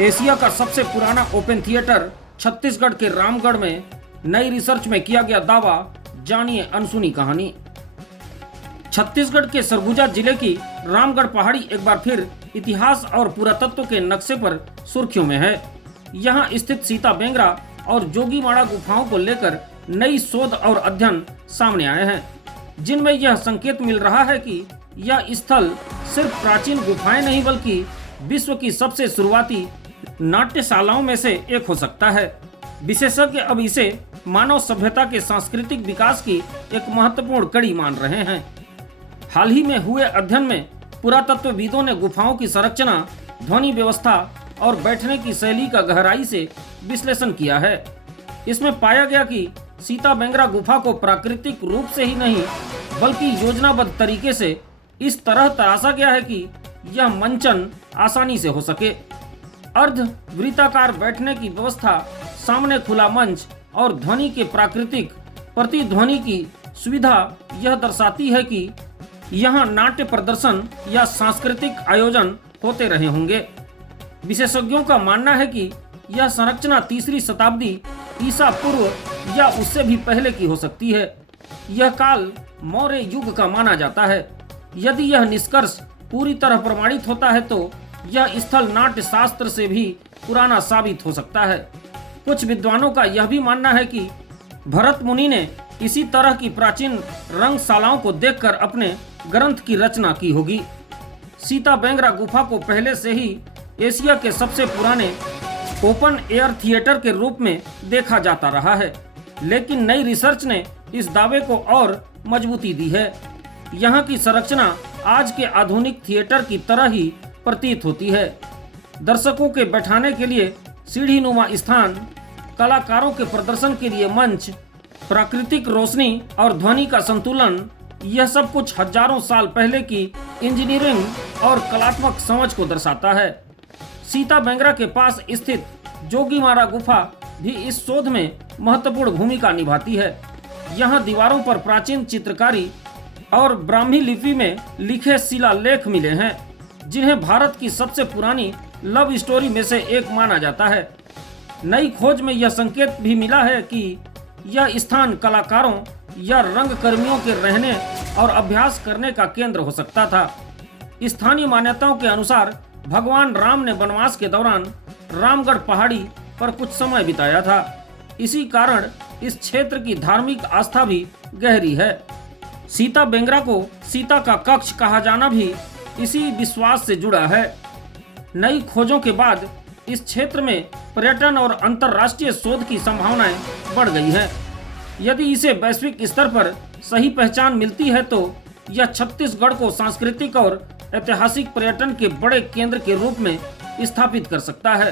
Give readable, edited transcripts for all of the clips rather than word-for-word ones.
Asia का सबसे पुराना ओपन थिएटर छत्तीसगढ़ के रामगढ़ में नई रिसर्च में किया गया दावा, जानिए अनसुनी कहानी। छत्तीसगढ़ के सरगुजा जिले की रामगढ़ पहाड़ी एक बार फिर इतिहास और पुरातत्व के नक्शे पर सुर्खियों में है। यहाँ स्थित सीता बेंगरा और जोगीमाड़ा गुफाओं को लेकर नई शोध और अध्ययन सामने आए हैं, जिनमें यह संकेत मिल रहा है कि यह स्थल सिर्फ प्राचीन गुफाएं नहीं बल्कि विश्व की सबसे शुरुआती नाट्यशालाओं में से एक हो सकता है। विशेषज्ञ अब इसे मानव सभ्यता के सांस्कृतिक विकास की एक महत्वपूर्ण कड़ी मान रहे हैं। हाल ही में हुए अध्ययन में पुरातत्वविदों ने गुफाओं की संरचना, ध्वनि व्यवस्था और बैठने की शैली का गहराई से विश्लेषण किया है। इसमें पाया गया कि सीता बेंगरा गुफा को प्राकृतिक रूप से ही नहीं बल्कि योजनाबद्ध तरीके से इस तरह तराशा गया है कि यह मंचन आसानी से हो सके। अर्ध वृत्ताकार बैठने की व्यवस्था, सामने खुला मंच और ध्वनि के प्राकृतिक प्रतिध्वनि की सुविधा यह दर्शाती है कि यहाँ नाट्य प्रदर्शन या सांस्कृतिक आयोजन होते रहे होंगे। विशेषज्ञों का मानना है कि यह संरचना 3री शताब्दी ईसा पूर्व या उससे भी पहले की हो सकती है। यह काल मौर्य युग का माना जाता है। यदि यह निष्कर्ष पूरी तरह प्रमाणित होता है तो यह स्थल नाट्य शास्त्र से भी पुराना साबित हो सकता है। कुछ विद्वानों का यह भी मानना है कि भरत मुनि ने इसी तरह की प्राचीन रंगशालाओं को देखकर अपने ग्रंथ की रचना की होगी। सीता बेंगरा गुफा को पहले से ही एशिया के सबसे पुराने ओपन एयर थिएटर के रूप में देखा जाता रहा है, लेकिन नई रिसर्च ने इस दावे को और मजबूती दी है। यहाँ की संरचना आज के आधुनिक थिएटर की तरह ही प्रतीत होती है। दर्शकों के बैठाने के लिए सीढ़ीनुमा स्थान, कलाकारों के प्रदर्शन के लिए मंच, प्राकृतिक रोशनी और ध्वनि का संतुलन, यह सब कुछ हजारों साल पहले की इंजीनियरिंग और कलात्मक समझ को दर्शाता है। सीता बेंगरा के पास स्थित जोगीमाड़ा गुफा भी इस शोध में महत्वपूर्ण भूमिका निभाती है। यहाँ दीवारों पर प्राचीन चित्रकारी और ब्राह्मी लिपि में लिखे शिलालेख मिले हैं, जिन्हें भारत की सबसे पुरानी लव स्टोरी में से एक माना जाता है। नई खोज में यह संकेत भी मिला है कि यह स्थान कलाकारों या रंगकर्मियों के रहने और अभ्यास करने का केंद्र हो सकता था। स्थानीय मान्यताओं के अनुसार भगवान राम ने वनवास के दौरान रामगढ़ पहाड़ी पर कुछ समय बिताया था। इसी कारण इस क्षेत्र की धार्मिक आस्था भी गहरी है। सीता बेंगरा को सीता का कक्ष कहा जाना भी इसी विश्वास से जुड़ा है। नई खोजों के बाद इस क्षेत्र में पर्यटन और अंतर्राष्ट्रीय शोध की संभावनाएं बढ़ गई है। यदि इसे वैश्विक स्तर पर सही पहचान मिलती है तो यह छत्तीसगढ़ को सांस्कृतिक और ऐतिहासिक पर्यटन के बड़े केंद्र के रूप में स्थापित कर सकता है।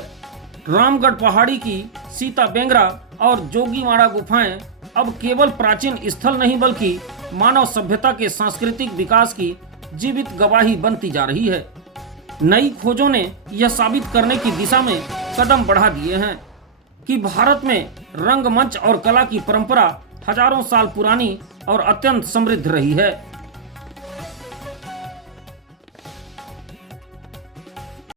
रामगढ़ पहाड़ी की सीता बेंगरा और जोगीमाड़ा गुफाएं अब केवल प्राचीन स्थल नहीं बल्कि मानव सभ्यता के सांस्कृतिक विकास की जीवित गवाही बनती जा रही है। नई खोजों ने यह साबित करने की दिशा में कदम बढ़ा दिए हैं कि भारत में रंगमंच और कला की परंपरा हजारों साल पुरानी और अत्यंत समृद्ध रही है।